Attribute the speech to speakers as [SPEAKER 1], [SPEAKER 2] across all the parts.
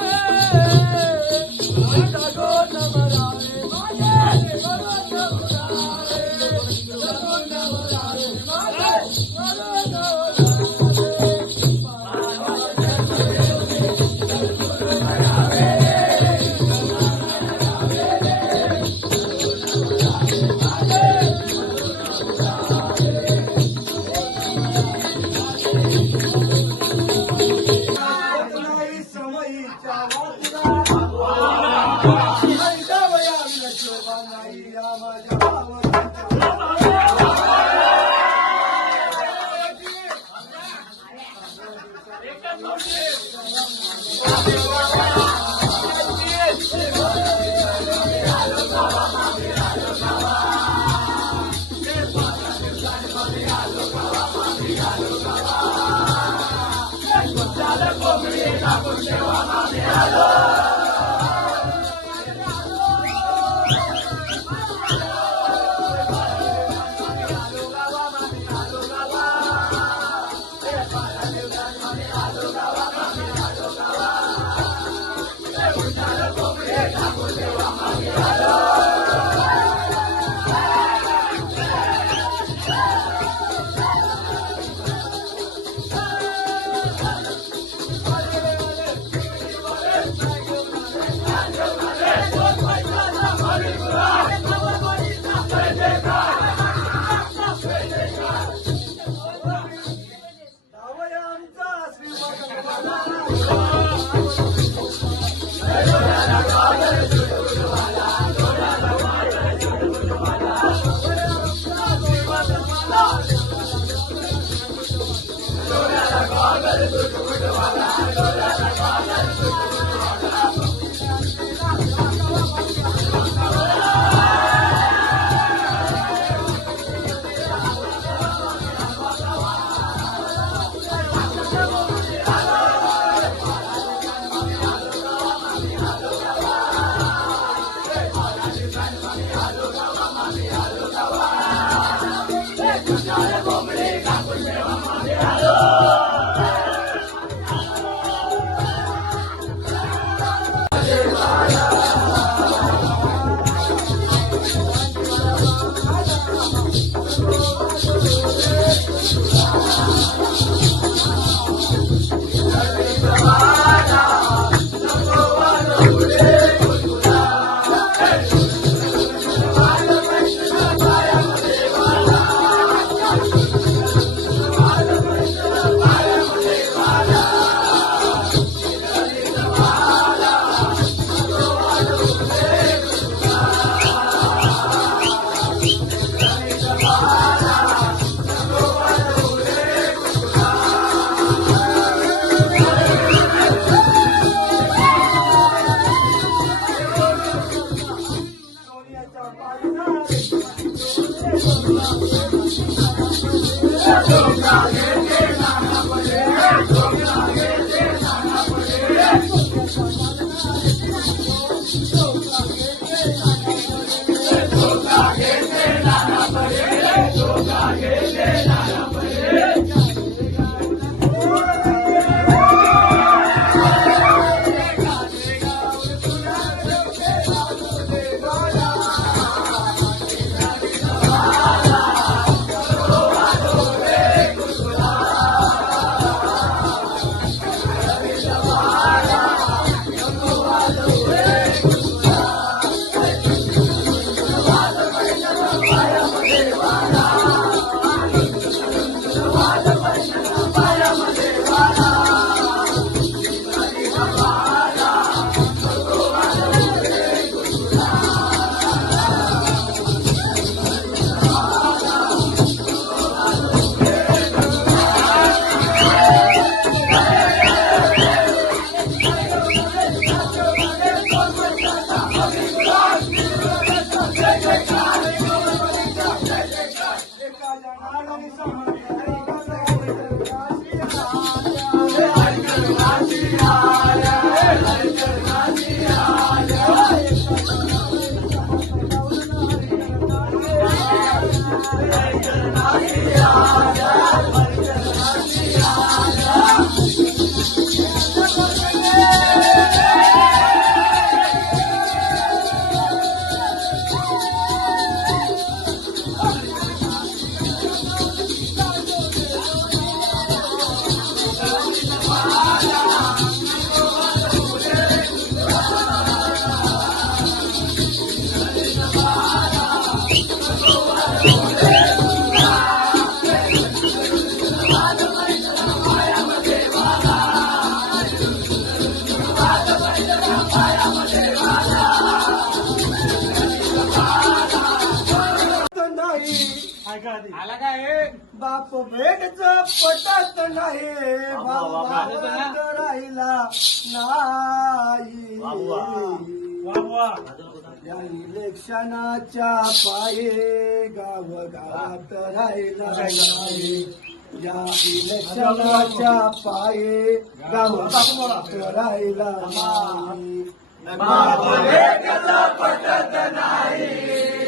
[SPEAKER 1] Yeah. Obrigado.
[SPEAKER 2] बाप भेटच पटत नाही. राहिला नाही. इलेक्शनाच्या पाये गाव गावात राहिला नाही. या इलेक्शनाच्या पाये गाव गावात राहिला नाही. पटत नाही.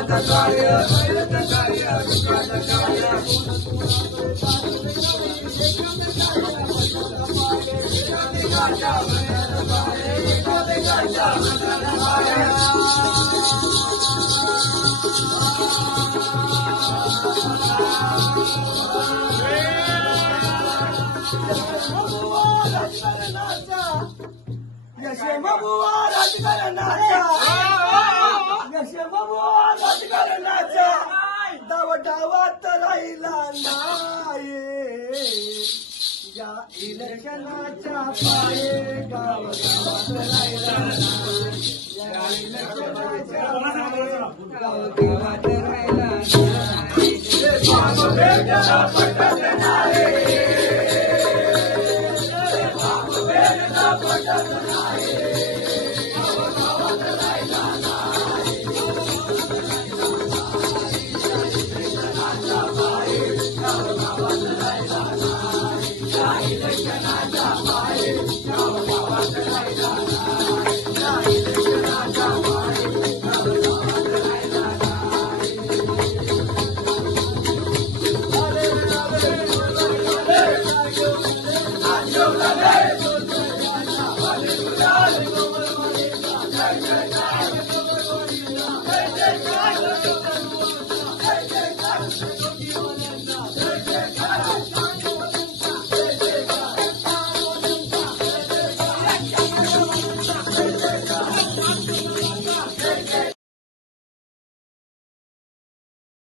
[SPEAKER 2] कार्य दुःखाचं कार्य कार्य दुःखाचं कार्य यशमबुवा राजकारणाचा यशमबुवा राजकारणाचा डाव डावात राहिला नाही. या इलेक्शनाच्या पाये गाव गावात राहिला या इलेक्शनाच्या पाये गाव गावात राहिला नाही.